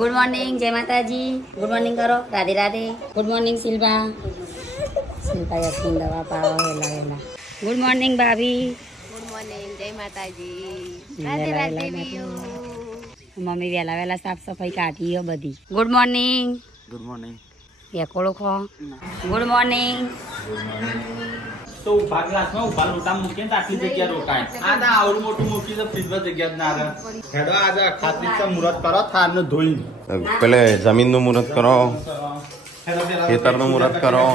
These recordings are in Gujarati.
ગુડ મોર્નિંગ, જય માતાજી. ગુડ મોર્નિંગ કરો, રાધે રાધે. Good morning Shilpa. શિલ્પા યશની દવા પાવો વેલા વેલા. ગુડ મોર્નિંગ ભાભી. ગુડ મોર્નિંગ, જય માતાજી. રાધે રાધે બીયુ. મમ્મી વેલા વેલા સાફ સફાઈ કાઢી હો બધી. Good morning. Good morning. એકોળો ખો. Good morning. તો ઉભા ગ્લાસમાં ઉભા લોટા મૂકીને તો આટલી જગ્યા રોકાય. આ ના આવડું મોટું મૂકી તો ફ્રીજમાં જગ્યા જ ના રહે. હેડો આજે ખાતરી મુહૂર્ત કરો થારને ધોઈને. પેલે જમીનનું મુહૂર્ત કરો, ખેતરનું મુહૂર્ત કરો,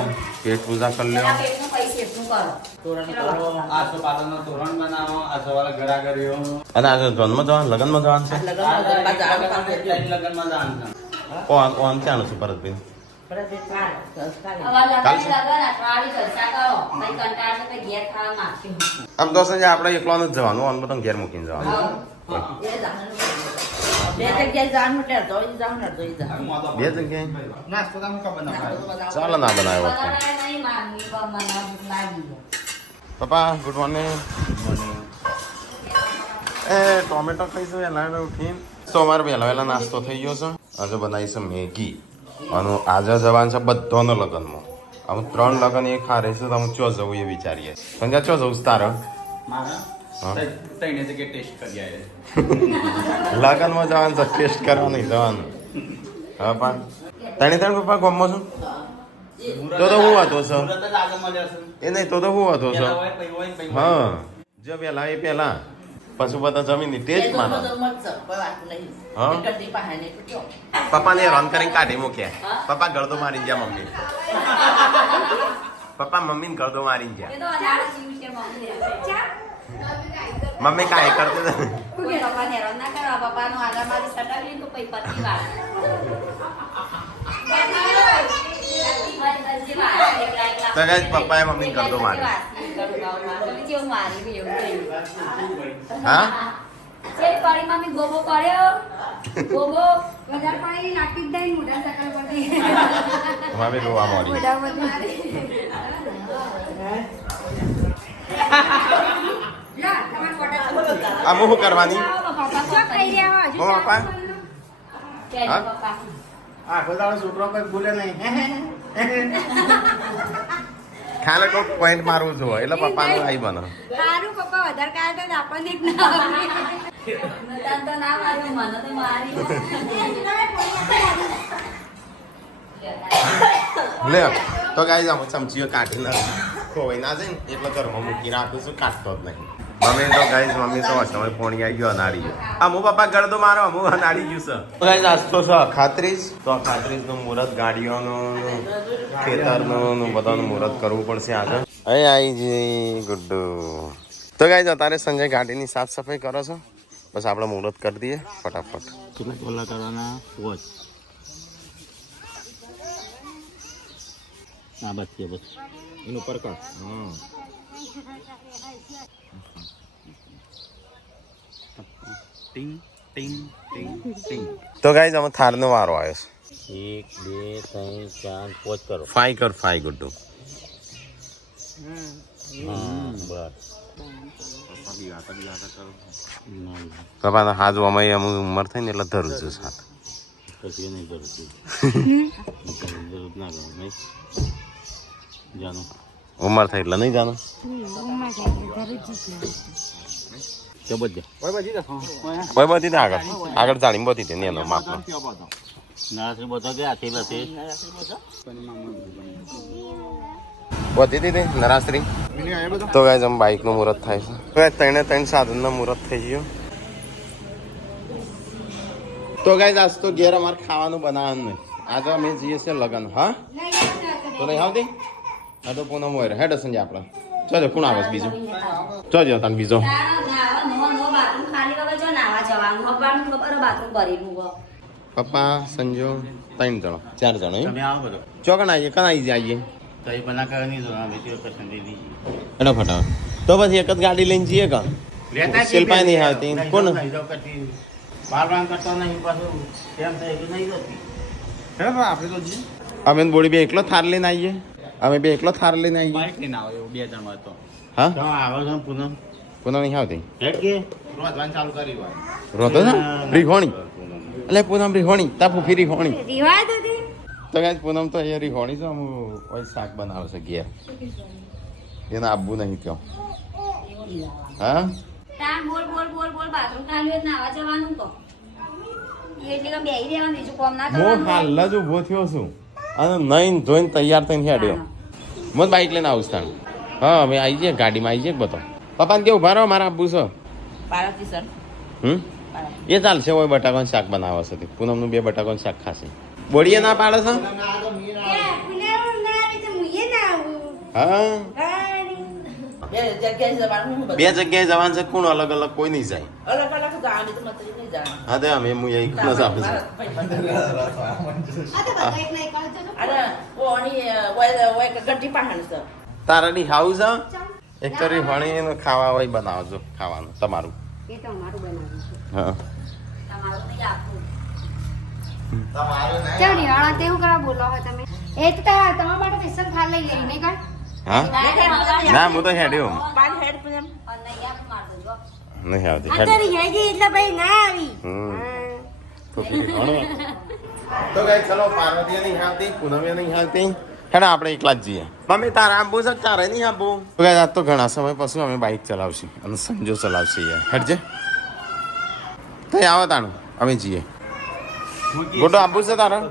પેટ પૂજા કરી લ્યો. પેટનું પૈસેનું કરો. તોરણ કરો, આસો પાલનનો તોરણ બનાવો, આસોવાળા ઘરાઘરીઓ. અને આજે જન્મ જવાનું, લગ્નમાં જવાનું છે. લગ્નમાં જવાનું છે. ઓન ક્યાંનું છે ભરતભાઈ? આમ તો સંજય આપણે એકલાનું જ જવાનું, આમ બધા ઘેર મૂકીને જવાનું. બે જગ્યાએ નાસ્તો તમે કબ બનાવો? ચાલો ના બનાવ્યો પપ્પા. Good morning. એ ટોમેટો ખાઈશું વહેલા ઉઠીને. તો અમારે વહેલા વહેલા નાસ્તો થઈ ગયો છે. આજે બનાવી છે મેગી. અને આજે જવાનું છે બધાનો લગ્નમાં. અમે 3 લગ્ન એક હારે છે તો અમે ચો જવું એ વિચારીએ. સંજય ચો જવું તારે? લગ્નમાં જવાનું છે, ટેસ્ટ કરવા નહીં જવાનું. હા પણ ત્રણ પપ્પા ગમો છું તો હું હતો છો એ નહીં તો હું હતો છો. હા જો પેલા એ પેલા પછી બધા જમીનની ટેસ્ટ માનો. પપ્પાને રન કરીને કાઢી મૂક્યા. પપ્પા ગળદો મારી ગયા મમ્મી. પપ્પા મમ્મીને ગળદો મારી ગયા. મમ્મી કાંઈ કરતી તો ગાઈસ પપ્પાએ મમ્મીને ગળદો મારી. હા મમ્મી ગોબો કર્યો. ગોબો વધારે પાણી નાખી દઈ મોટા સકલ પરથી. મમ્મી રોવા મળી. આ હું કરવાની પપ્પા? છોકરો કઈ ભૂલે નહીં. ખાલે કોઈ પોઈન્ટ મારવું જોઈએ એટલે પપ્પાનું આઈ બનો. સારું પપ્પા વધારે કાઢે તો આપણને જ ના તો ના માર્યો મને તો મારી. લે તો ગાઈ જાવ ચમચીઓ કાઢીને ખોવાઈ ના જાય ને એટલે ઘરમાં મૂકી રાખું છું, કાઢતો જ નહીં. મમ્મી તો ગાઈસ મમ્મી તો સમય પોણી આવી ગયો અનાળી ગયો. આ હું પપ્પા ગળદો મારો હું અનાળી ગયું છે. ગાઈસ આજ તો છે ખાત્રીજ. તો ખાત્રીજનું મુહૂર્ત, ગાડીઓનું, ખેતરનું બધાનું મુહૂર્ત કરવું પડશે આગળ. અહીં આવી જઈ ગુડ્ડુ. તો ગાઈસ અત્યારે સંજય ગાડીની સાફ સફાઈ કરો છો, બસ આપણે મુહૂર્ત કરી દઈએ ફટાફટ. કેટલા ટોલા કરવાના? વોચ આ બસ એનું પર કર. ટિંગ ટિંગ ટિંગ ટિંગ. તો ગાઈસ અમે થારનો વારો આવ્યો છે. 1 2 3 4 5 કરો. 5 કર 5 ગુડ્ડુ. બસ પપ્પા હાથ અમારી અમુક ઉંમર થઈ ને એટલે ધરું છું સાથ. પછી નહીં જરૂર ના કરો નહીં જાનું ઉંમર થઈ એટલે નહીં જાનું. કોઈ બધી ને આગળ આગળ જાણી બધી હતી એનો માપનો. નાસરી બધો ગયા છે બસ બધી હતી નરાશ્રી. તો ગાઈસ આમ બાઇકનું મુહૂર્ત થાય છે. ત્રણે સાધનનું મુહૂર્ત થઈ ગયું. તો ગાઈસ આજ તો ઘેર અમારે ખાવાનું બનાવવાનું નહીં. આજે અમે જઈએ છીએ લગન. હા તો નહીં આવતી? હા તો પૂનમ હોય હેડ સંજય આપણે જોજો કોણ આવે બીજો જોજો તને બીજો. પપ્પા સંજો 3 જણો 4 જણો ચોકણ આવીએ કણ આવી જઈએ એનો ફટાફટ. તો પછી એક જ ગાડી લઈને જઈએ કાં શિલ્પા નહીં આવતી કોણ અમે બોડી બે એકલો થાર લઈને આવીએ. અમે બે એકલો થાર લઈને આવીએ. હા પૂનમ નહીં આવતી રોતો ને રીઘોણી એટલે પૂનમ રીહોણી તા ફૂફી રીહોણી રિવાજ હતી તો ગાઈસ પૂનમ તો અહીંયા રીહોણી છે હું ઓય શાક બનાવશે ઘેર એને આપવું નહીં કહો હા તા બોલ બાથરૂમ ખાલી નાવા જવાનું તો એટલે કે બેહી રહેવાનું બીજું કામ ના હું કરવાનું હાલ જ ઊભો થયો છું અને નહીં ધોઈને તૈયાર થઈને હેડ્યો મને બાઈક લઈને આવું તાણ હા અમે આવી જઈએ ગાડીમાં આવી જઈએ બધો પપ્પાને કે ઉભા રહો મારા આપવું છે એ ચાલશે હોય બટાકાનું શાક બનાવવા છે પૂનમનું 2 બટાકાનું શાક ખાશે બોડીએ ના પાડે છે હા 2 જગ્યાએ જવાનું છે કોણ અલગ અલગ કોઈ નહીં જાય હા તે અમે હું એક જ આપું છું તારાની હાઉસ એક તો રીહોણી ખાવા હોય બનાવજો ખાવાનું તમારું એ તો અમારું બનાવ્યું છે હા તમારું નહીં આપવું ચાલ નિરાળા તેવું કરવા બોલો હો તમે એ તો તમારા માટે સ્પેશિયલ ખા લઈ લઈ નહીં કાઢ હા ના હું તો હેડ્યો અને યાદ મારજો જો નહીં આવતી અત્યારે હેજી એટલે ભાઈ ના આવી તો ગાઈસ ચલો પાર્વતીએ નહીં આવતી પૂનમે નહીં આવતી હેડા આપણે એકલા જ જઈએ મમ્મી તારા આંબુ છે તારે નહીં આંબુ તો ગાઈસ આજ તો ઘણા સમય પછી અમે બાઇક ચલાવશું અને સંજો ચલાવશે યાર હેડજે તો આવો તાણું અમે જઈએ ગોટો આંબુ છે તારા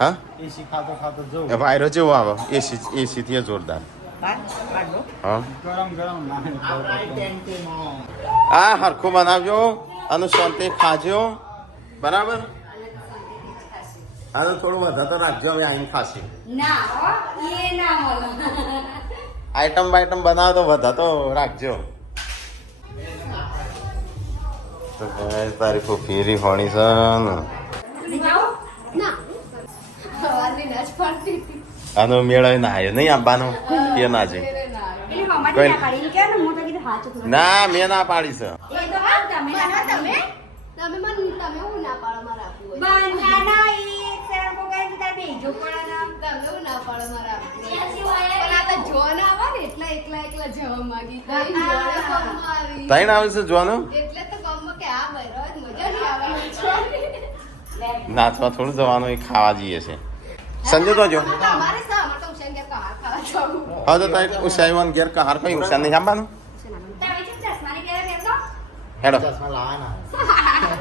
હા એસી ખાતો ખાતો જવું એ વાયરો જેવો આવે એસી થી જોરદાર હા ગરમ આ હરખું બનાવજો અને શાંતિ ખાજો બરાબર આનું થોડું વધારે રાખજો અમે આવીને ખાશું ના હો એ ના મળે આઈટમ બાઈટમ બનાવો તો વધારે તો રાખજો તો ગાઈસ તારી ફૂફી રીહોણી છે ને ના સવારની ના જ પડતી હતી આનો મેળો ના આવ્યો નહીં આપવાનો એ ના છે પેલી મમ્મા ને પાડીને કે ને હું તો કીધું હાચું તું ના મેં ના પાડી છે એ તો હા તમે તમે હું ના પાડો મારા આપવું હોય બનાના ઈ સેર કો કઈ તાર બેજો પડાના તમે હું ના પાડો મારા આપવું હોય એસી હોય પણ આ તો જો ના આવે ને એટલે એકલા જવા માંગી તઈ જોડે ગમમાં આવી તઈને આવે છે જોવાનું એટલે તો ગમમાં કે આ બરોજ મજા નહીં આવવાની છો નાચવા થોડું જવાનું એ ખાવા જઈએ છે સંજુ તો જો તમારે સા અમાર તો ઉશાન કે ખાવા જાવું હા તો તારી ઉસાઈવાન ઘેર કહાર કઈ ઉસાન નહીં આપવાનું તમે ચમ ચશ્માની કેરે મેરનો હેડો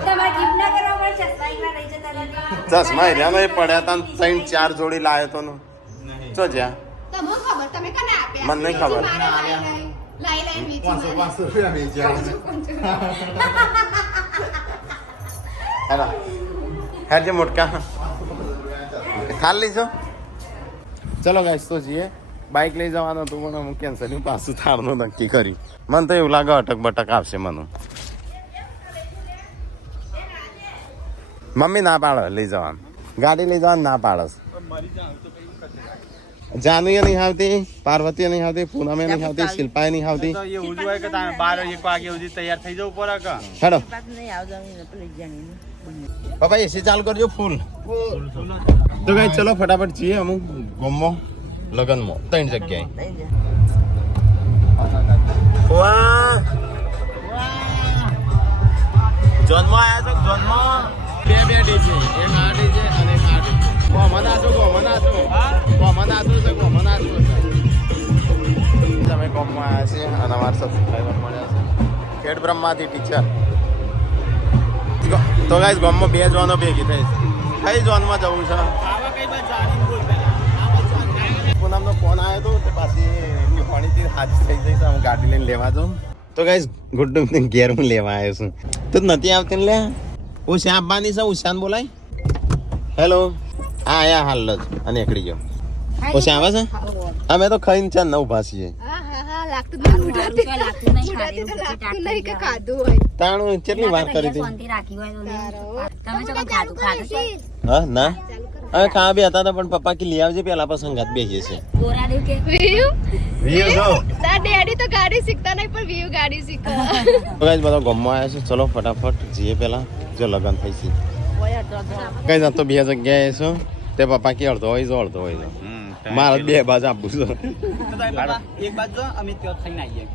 તમારે ગિફ્ટ ના કરવા હોય ચશ્મા એકલા રહી જતા નથી ચશ્મા રહ્યા ને પડ્યા તા 3-4 જોડી લાયો તો ચો જ્યાં તમને ખબર તમે કને આપ્યા મને નહીં ખબર. લાઈ બીજી હેડો હેડ જે મોટકા ખાલ લીધો ચલો ગાઈસ તો જઈએ બાઇક લઈ જવાનું હતું પણ હું કેન્સલ પાછું થારનું નક્કી કરી મને તો એવું લાગે અટક બટક આવશે મને મમ્મી ના પાડે લઈ જવાનું ગાડી લઈ જવાનું ના પાડસ જાનુએ નહીં આવતી પાર્વતીએ નહીં આવતી પૂનમે નહીં આવતી શિલ્પાએ નહીં આવતી તો એવું જ હોય કે તમે 12-1 વાગે સુધી તૈયાર થઈ જવું પડે કે હેડો પપ્પા એસી ચાલુ કરજો ફૂલ તો કઈ ચલો ફટાફટ જઈએ અમુક ગોમમાં લગનમાં 3 જગ્યાએ વાહ જોનમાં આયા છો જોનમાં બે ડીજે એક આ ડીજે અને એક આ ડીજે ગોમનાથો તમે ગોમમાં આવ્યા છે અને અમારા સબસ્ક્રાઈબર મળ્યા છે ખેડ બ્રહ્માથી ટીચર તો ગાઈસ ગોમમાં 2 જોવાનો ભેગી થઈ કઈ ઝોનમાં જવું છે પૂનમનો ફોન આવ્યો હતો તો પાછી પાણીથી હાથ થઈ જઈશ હું ગાડી લઈને લેવા જાઉં તો ગાઈસ ગુડ ઘેર હું લેવા આવ્યો છું તો નથી આવતી ને લે ઉષા આપવાની છે ઉષાન બોલાય હેલો હા આયા હાલ જ અને એકડી ગયો ઉષા આવે છે અમે તો ખાઈને ચાલ 9 ભાસીએ લાગતું લાગતું નહીં કે ખાધું હોય તાણું કેટલી વાર કરી હતી શાંતિ રાખી હોય તો તમે તો ખાધું હા ના હવે ખાવા બે હતા પણ પપ્પા કે લઈ આવજે પેલા પર સંગાત બેસીએ છે ગોરા દેવ કે વ્યુ વ્યુ જો તાર ડેડી તો ગાડી શીખતા નહીં પણ વ્યુ ગાડી શીખે તો ગાઈસ બધા ગમમાં આવ્યા છે ચલો ફટાફટ જઈએ પેલા જો લગન થઈ છે કઈ જાત તો 2 જગ્યાએ છો તે પપ્પા કે અડધો હોય જો મારે 2 બાજુ આપવું છે એક બાજુ જો અમે ત્યાં થઈને આવીએ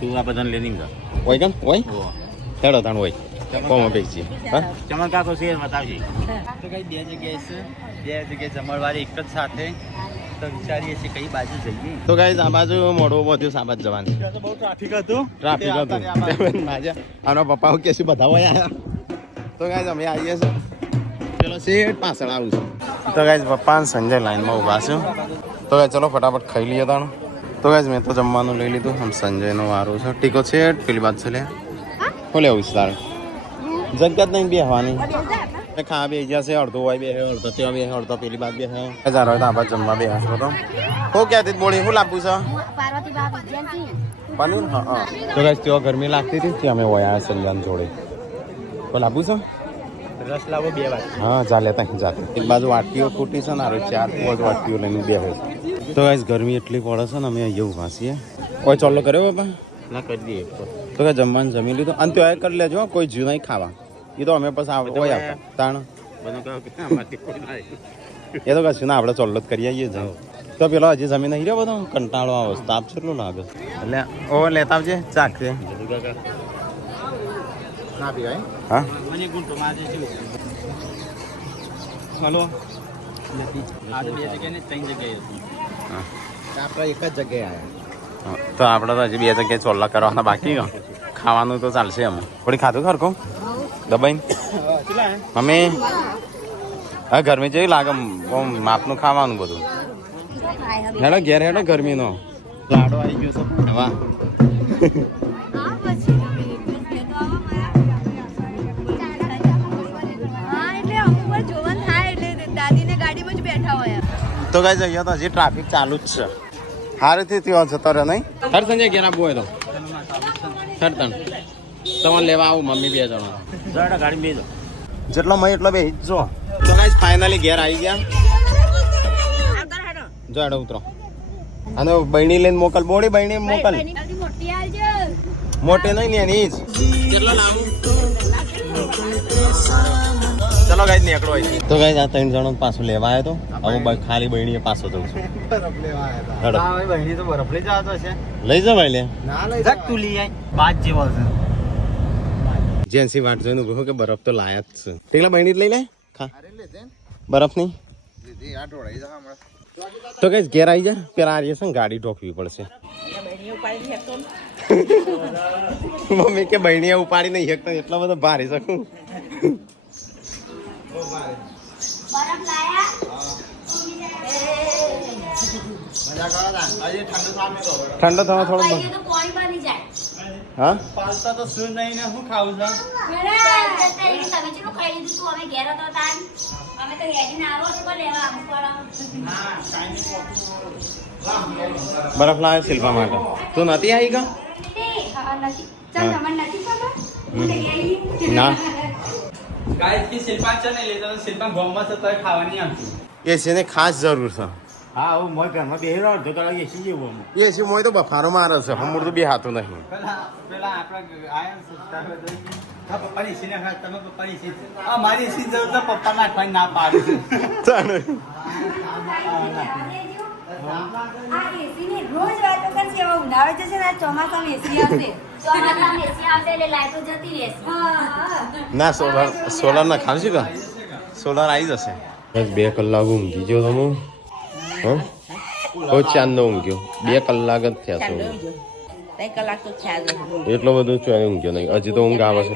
તું આ બધાને લઈ નીકળ હોય કેમ હોય હેડો તાણ હોય કોમાં બેસી હા ચમન કાકો છે બતાવજી તો કઈ બે જગ્યાએ જમણવારી એક જ સાથે તો વિચારીએ છીએ કઈ બાજુ જઈએ તો ગાઈઝ આ બાજુ મોડું બધું સાબાદ જવાનું તો બહુ ટ્રાફિક હતું ટ્રાફિક હતું આનો પપ્પા કે શું બધા હોય આયા તો ગાઈઝ અમે આવીએ છીએ પેલો સેટ પાછળ આવું છું તો ગાઈઝ પપ્પા અને સંજય લાઈનમાં ઊભા છે તો ગાઈઝ ચલો ફટાફટ ખાઈ લઈએ તાણ તો ગાઈઝ મેં તો જમવાનું લઈ લીધું આમ સંજયનો વારો છે ટીકો છે પેલી બાદ છે લે હું લેવું છે તારે જગ્યા જ નહીં બેહવાની ખા બે જશે અડધો હોય બે અડધો ત્યાં બે અડધો પેલી બાદ બે હજાર હોય તો આપણે જમવા બે હશે તો હું ક્યાંથી બોલી શું લાગવું છે પનીર હા તો ગાઈઝ ત્યાં ગરમી લાગતી હતી ત્યાં અમે વયા સંજાન જોડે તો લાગવું છે રસ લાવો 2 વાર હા ચાલે ત્યાં જાતે એક બાજુ વાટકીઓ ખૂટી છે ને અરે 4 વાટકીઓ લઈને બેસે છે તો ગાઈઝ ગરમી એટલી પડે છે ને અમે અહીંયા ઉભા છીએ કોઈ ચોલ્લો કર્યો બાપા ના કરી દઈએ તો કે જમવાનું જમી લીધું અને ત્યાં કરી લેજો કોઈ જીવ નહીં ખાવા એ તો અમે પછી આવતો હોય આવતા તાણ એ તો કશું ના આપણે ચોલ્લો જ કરી આવીએ જાઓ તો પેલો હજી જમીન નહીં રહ્યો બધો કંટાળો આવે તાપ કેટલો લાગે એટલે ઓ લેતા આવજે ચાખશે ના પીવાય હા મને ગુણ તો માજે છે હલો આ તો 2 જગ્યાએ ને 3 જગ્યાએ હતું હા આપણે એક જ જગ્યાએ આવ્યા તો આપણે તો હજી 2 જગ્યાએ ચોલ્લા કરવાના બાકી ખાવાનું તો ચાલશે અમે થોડી ખાધું ખરખું દબાઈને મમ્મી હા ગરમી જેવી લાગે માપનું ખાવાનું બધું હેડો ઘેર હેડો ગરમીનો લાડો આવી ગયો છે વાહ તો ગાઈઝ અહીંયા તો હજી ટ્રાફિક ચાલુ જ છે હારેથી ત્યાં જતો રહ્યો નહીં હર સંજય ઘેર આપવું હોય તો હરતણ તમારે લેવા આવું મમ્મી 2 જણા ગાડી બેજો જેટલો મય એટલો બે જો તો ગાઈઝ ફાઇનલી ઘેર આવી ગયા જો હેડો ઉતરો અને બહેણી લઈને મોકલ બોડી બહેણી મોકલ મોટી નહીં ને એની જ કેટલો લાંબુ ચલો ગાઈઝ નીકળો અહીંથી તો ગાઈઝ આ 3 જણો પાછો લેવા આવ્યો તો હવે ખાલી બહેણીએ પાછો જઉં છું બરફ લેવા આવ્યા હેડો હા ભાઈ બહેની તો બરફ લઈ જતો છે લઈ જા ભાઈ લે ના લઈ જા તું લઈ આય બાદ જેવો છે જેન્સી વાટ જોઈને ઉભો કે બરફ તો લાયા જ છે ટેકલા બહેણી જ લઈ લે ખા બરફ નહીં આ ઢોળાઈ જા હમણાં તો કઈ ઘેર આવી જાય પેલા આર્ય છે ને ગાડી ઢોકવી પડશે મમ્મી કે બહેણીએ ઉપાડી નહીં શકતા એટલા બધો ભારી શકું ઠંડો થવા થોડો હા પાલતા તો શું નહીં ને હું ખાવું છું બરફ લાવે શિલ્પા માટે તું નથી આવી કા ના ગાઈસ की શિલ્પા છે ને લેતો તો શિલ્પા ગોમમાં છે તો ખાવાની આવતી એ છે ને ખાસ જરૂર છે હા હું મોય ઘરમાં બેહરો અડધો કલાક એસી જેવું એ છે મોય તો બફારો મારે છે હમુર તો બે હાથું નહીં પેલા આપણા આયા સબસ્ક્રાઇબર જોઈ હા પપ્પાની એસી ને ખાસ તમે પપ્પાની એસી આ મારી એસી જરૂર તો પપ્પા નાખવાની ના પાડે છે ચાલે ના સોલાર ના ખાવશું કા સોલાર આવી જશે બસ 2 કલાક ઊંઘી ગયો તમે હા કોઈ ચાંદનો ઊંઘ્યો 2 કલાક જ થયા તો એટલો બધો ચોય ઊંઘ્યો નહીં હજી તો ઊંઘ આવે છે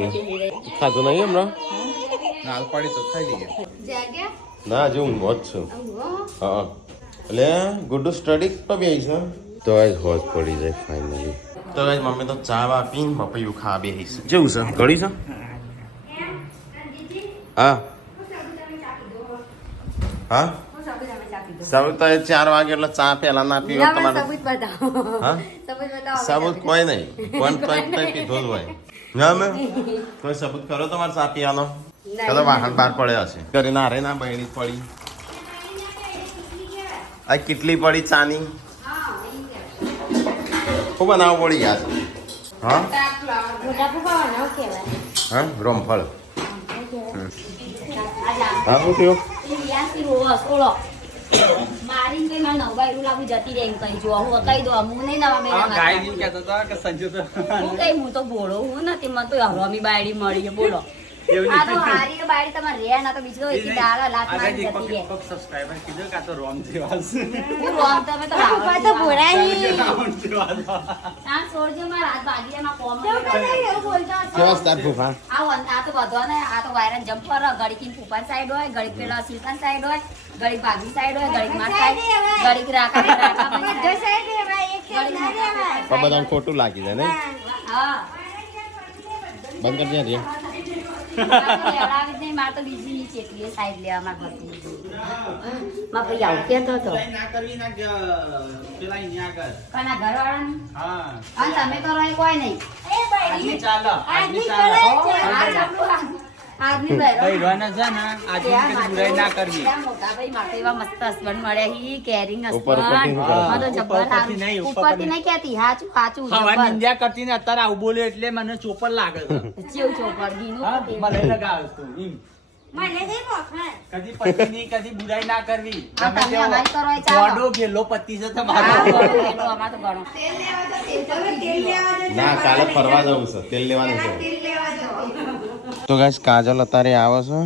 ખાધું નહીં હમણાં નાલ પાડી તો ખાઈ લઈએ ના હજી ઊંઘો જ છું હા એટલે ગુડ્ડુ સ્ટડી પર બેસી છે તો આજ હોજ પડી જાય ફાઇનલી તો આજ મમ્મી તો ચા વા પીને પપૈયું ખા બેસી છે જેવું છે ઘડી છે હા હા સાબુત તો 4 વાગે એટલે ચા પેલા ના પીવો તમારે હા સાબુત કોઈ નહીં કોઈ પીધો જ હોય ના મેં કોઈ સબૂત કરો તમારે ચા પીવાનો કદા વાહન બહાર પડ્યા છે કરીને અરે ના બહેણી પડી આ કેટલી પડી ચાની શું બનાવવું પડી યાર હા હા રોમફળ હા શું થયું મારી કઈ મારે નવવાયરું લાવું જતી રહે એમ કઈ જો હું કહી દો હું નહીં નવા ગાય મેળા જેવું કહેતો હતો કે સંજુ તો હું કઈ હું તો બોલો હું નથી મને તો હરોમી બાયડી મળી છે બોલો એવું આ તો હારી બાયડી તમારે રે ના તો બીજું તો એકી દાડા લાત મારી જતી રહે સબસ્ક્રાઇબર કીધું કે આ તો રોમ જેવા છે હું રોમ તમે તો રાવણ તો ભોળાઈ રાવણ જેવા છે. આ છોડજો માં રાત બાગીયામાં કોમ એવું બોલતા કેવા તાર ફૂફા આ તો બધો ને આ તો વાયરન જમ્પ કરે ઘડીક ફૂફા સાઈડ હોય ઘડીક પેલા સિલકન સાઈડ હોય ઘડીક ભાગી સાઈડ હોય ઘડીક માર સાઈડ ઘડીક રાકા બધો સાઈડ એવા એક ખેલ ના રહેવાય. પણ બધાને ખોટું લાગી જાય ને હા બંધ કરી દે લેવડાવી જ નહીં મારે તો બીજી ની ચેટલી સાઈડ લેવા માં કરતી માં ભાઈ આવું કહેતો હતો ના કરવી ના કે પેલા અહીંયા આગળ કના ઘરવાળાની હા અને તમે કરો એ કોઈ નહીં એ બાયડી આજની ચાલો આજની આજની ચાલો કરે છે. આ ચાપલું આદમી ભાઈ ભઈવાના છે ને આજની કદી બુરાઈ ના કરવી મોટા ભાઈ માટે એવા મસ્ત હસબન્ડ મળ્યા હી કેરિંગ ઉપર હસબન્ડ ઉપરથી શું મને તો જબ્બર ઉપરથી નહીં, હારું. ઉપરથી ઉપરથી નહીં કહેતી હાચું હાચું હવા જબ્બર. નિંદ્યા કરતી ને અત્યારે આવું બોલ્યો એટલે મને ચોપર લાગે છે ચેવું ચોપડ ઘીનું હા તે. મને લગાવ તું એમ મને નહીં મોખણ. કદી પતિની કદી બુરાઈ ના કરવી હા, તમે અમારી કરો એ ચાલો. ગોડો ગેલો પતિ છે હા, તમારો ઘણું એટલું અમારે તો ઘણું. તેલ લેવા તો તેલ તમે તેલ લેવા જજો. ના કાલે ફરવા જવું છે તેલ લેવાનું છે તેલ લેવા જજો. તો ગાઈસ કાજલ અત્યારે આવે છે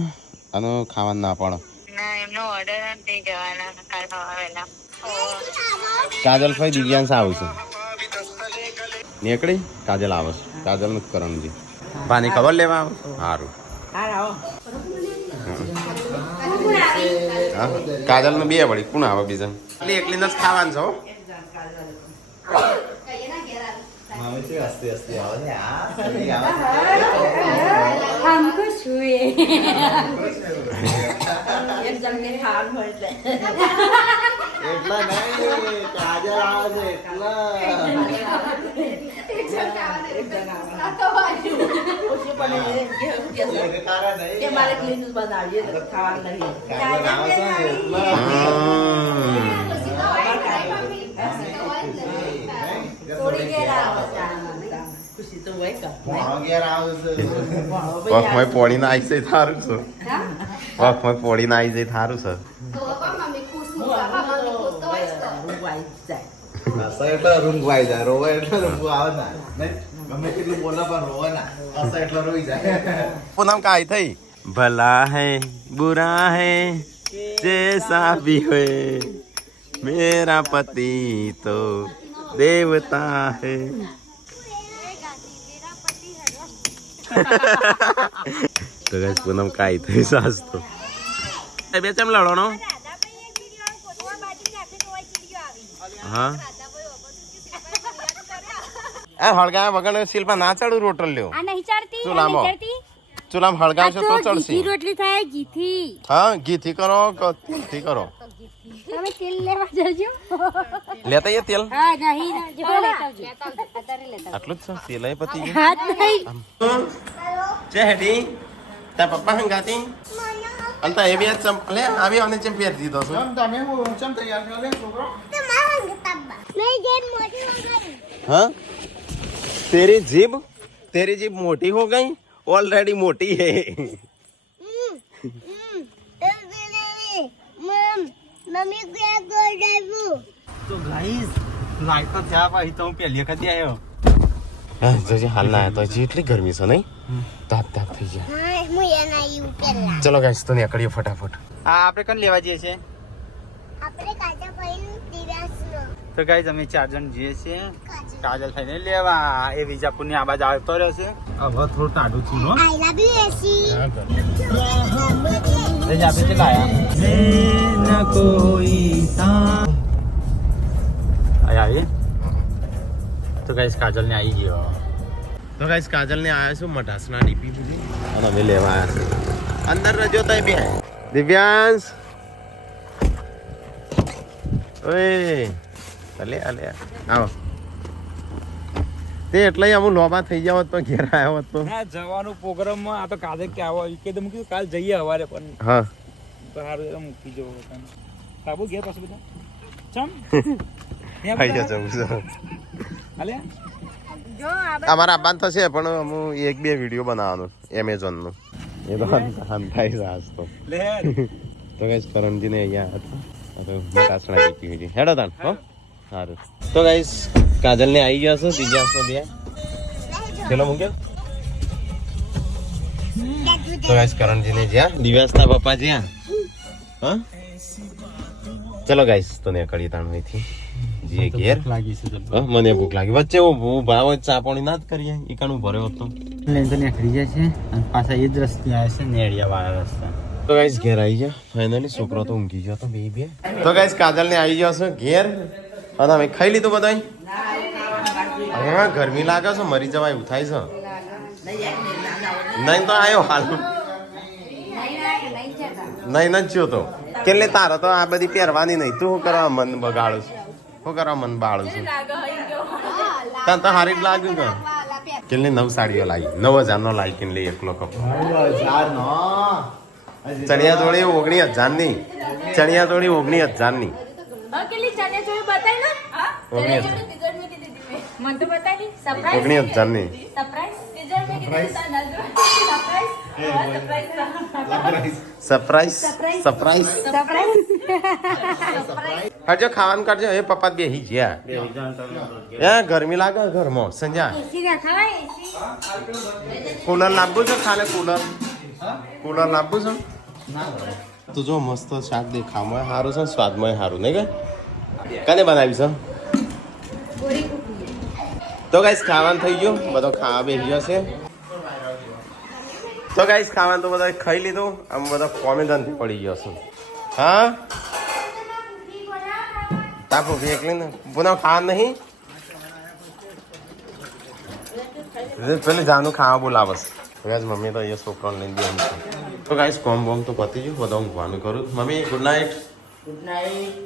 અને ખાવાનું ના પડે ના એમનો ઓર્ડર નથી જવાના કાલ આવેલા કાજલ ભાઈ દિવ્યાંશ આવે છે નીકળી કાજલ આવે છે કાજલ નું કરણજી પાણી ખબર લેવા આવે સારું હા કાજલ નું બે વળી કોણ આવે બીજા એટલે એકલી જ ખાવાનું છે હો हमको छुए एक जन के खान भरले એટલા નહીં કાજલ આવે છે એક જણ ખાવા દે, એક જણ ખાવા દે. આ તો બાજુ. કે મારે ક્લીન બનાવીએ તો ખાવાનું નહીં કાજલ બેન આવી. સીધો white થાય, મમ્મી. સીધો white નથી. થોડી ઘેર આવે ખુશી તો હોય કર વખમાં પોળી ના આવી જાય થારું છે વખમાં પોળી ના આવી જાય થારું છે તો પણ મમ્મી ખુશ હું બાપા મમ્મી ખુશ તો હોય જ તો. હું વાઈ જાય હસા એટલે રૂંગવાઈ જાય રોવા એટલે રૂંગવું આવે ના નહીં ગમે કેટલું બોલા પણ રોવા ના હસા એટલે રોઈ જાય પૂનમ કાઈ થઈ ભલા હૈ બુરા હૈ જૈસા भी होए मेरा पति तो देवता है તો ગાઈસ પૂનમ કાઈ થઈ સાસ તો એ બે ચમ લડવાનો હા એ હળગા વગર શિલ્પા ના ચડું રોટલ લ્યો આ નહીં ચડતી આ ચૂલામાં. નહીં ચડતી ચૂલામાં હળગાવશો તો ચડશે ઘી રોટલી થાય ઘીથી હા ઘીથી કરો ઘીથી કરો તમે તેલ લેવા જજો લેતા એ તેલ હા નહીં જો લેતા આવજો અત્યારે લેતા આટલું જ છે તેલાય પતી ગયું હાથ નહીં છે હેડી તાર પપ્પા હંગાતી અંતા એ બે ચમ લે આવી અને ચમ પહેરી દીધો છું તમે હું ચમ તૈયાર કરો લે છોકરો हाँ तेरी जीभ मोटी हो गई ऑलरेडी मोटी है તો ગાઈસ લાઈક તો થયા ભાઈ તો હું પહેલી વખત આવ્યો જોજે હાલ ના તો જેટલી ગરમી છે નહીં તાપ તાપ થઈ ગયા ચલો ગાઈસ તો નીકળીએ ફટાફટ હા આપણે કન લેવા જઈએ છીએ તો ગાઈસ અમે 4 જણ જઈએ છીએ કાજલ થઈને લેવા એ વિજાપુર ની આ બાજુ આવતો રહેશે હવે થોડું ટાઢું છું નો આપણે છે લાયા આવી તો ગાઈસ કાજલ ને આવી ગયો તો ગાઈસ કાજલ ને આયા છું મઢાસના ડીપી સુધી અને અમે લેવા આવ્યા છે અંદર રજો તય બે દિવ્યાંશ ઓય અલે અલે આવો તે એટલે અમુ લોબા થઈ જાવ તો ઘેર આવ્યો તો ના જવાનું પ્રોગ્રામમાં આ તો કાલે કે આવો કીધું કીધું કાલ જઈએ હવારે પણ હા બહાર મૂકી જવો સાબુ ઘેર પાછું બધા ચમ ખાઈ જશે હાલે અમારા આબાન થશે પણ અમુ એક બે વિડીયો બનાવવાનો એમેઝોન નો એ તો હમ થાય છે આજ તો લે તો ગાઈસ કરણજી ને અહીંયા હતા મટાસણા જીતી હોય છે હેડો તાન હો સારું તો ગાઈસ કાજલને આવી ગયા છો ત્રીજા હાથમાં બે ચલો મૂક્યો તો ગાઈસ કરણજીને જ્યાં દિવ્યાસના પપ્પા જ્યાં હા ચલો ગાઈસ તો ને કરી તાણ હોયથી જે ઘેર લાગી છે હા મને ભૂખ લાગી વચ્ચે હું ભાવ ચા પાણી ના જ કરીએ ઈકાનું ભર્યો હતો લઈને તો નીકળી જાય છે અને પાછા એ જ રસ્તે આવે છે નેડિયા વાળા રસ્તા તો ગાઈસ ઘેર આવી ગયા ફાઇનલી છોકરો તો ઊંઘી ગયો તો બે તો ગાઈસ કાજલ ને આવી ગયો છે ઘેર અને અમે ખાઈ લીધું બધા હા ગરમી લાગે છે મરી જવાય એવું થાય છે નહીં તો આવ્યો હાલ નહીં નથી જ્યો તો કેટલે તારો તો આ બધી પહેરવાની નહીં તું શું કરવા મન બગાડું છું શું કરવા મન બાળું છું તને તો હારી જ લાગ્યું કે કેટલી 9 સાડીઓ લાગી 9,000 નો લાગી કે લઈ એકલો કપ ચણિયા ચોળી 19,000 ની ચણિયા ચોળી 19,000 ની કેટલી ચણિયા ચોળી બતાય ને 19,000 મને તો બતાવી સરપ્રાઈઝ 19,000 ની સરપ્રાઈઝ સરપ્રાઈઝ હજો ખાવાનું કરજો એ પપ્પા બેહી ગયા એ ગરમી લાગે ઘરમાં સંજા કુલર લાવવું છે ખાલે કુલર લાવવું છે તો જો મસ્ત શાક દેખાવમાં સારું છે સ્વાદમાં સારું નહીં કે કને બનાવી છે તો ગાઈસ ખાવાનું થઈ ગયું બધો ખાવા બેસી ગયો છે તો ગાઈસ ખાવાનું તો બધા ખાઈ લીધું આમ બધા કોમેન્ટથી પડી ગયો છું હા તાપો એકલી ને પુના ખાવા નહીં પેલી જાનું ખાવા બોલાવસ ગાઈસ મમ્મી તો એ છોકરાને લઈને બેસી છે તો ગાઈસ કોમ બોમ તો પતી ગયું બધા ઊંઘવાનું કરું mummy good night good night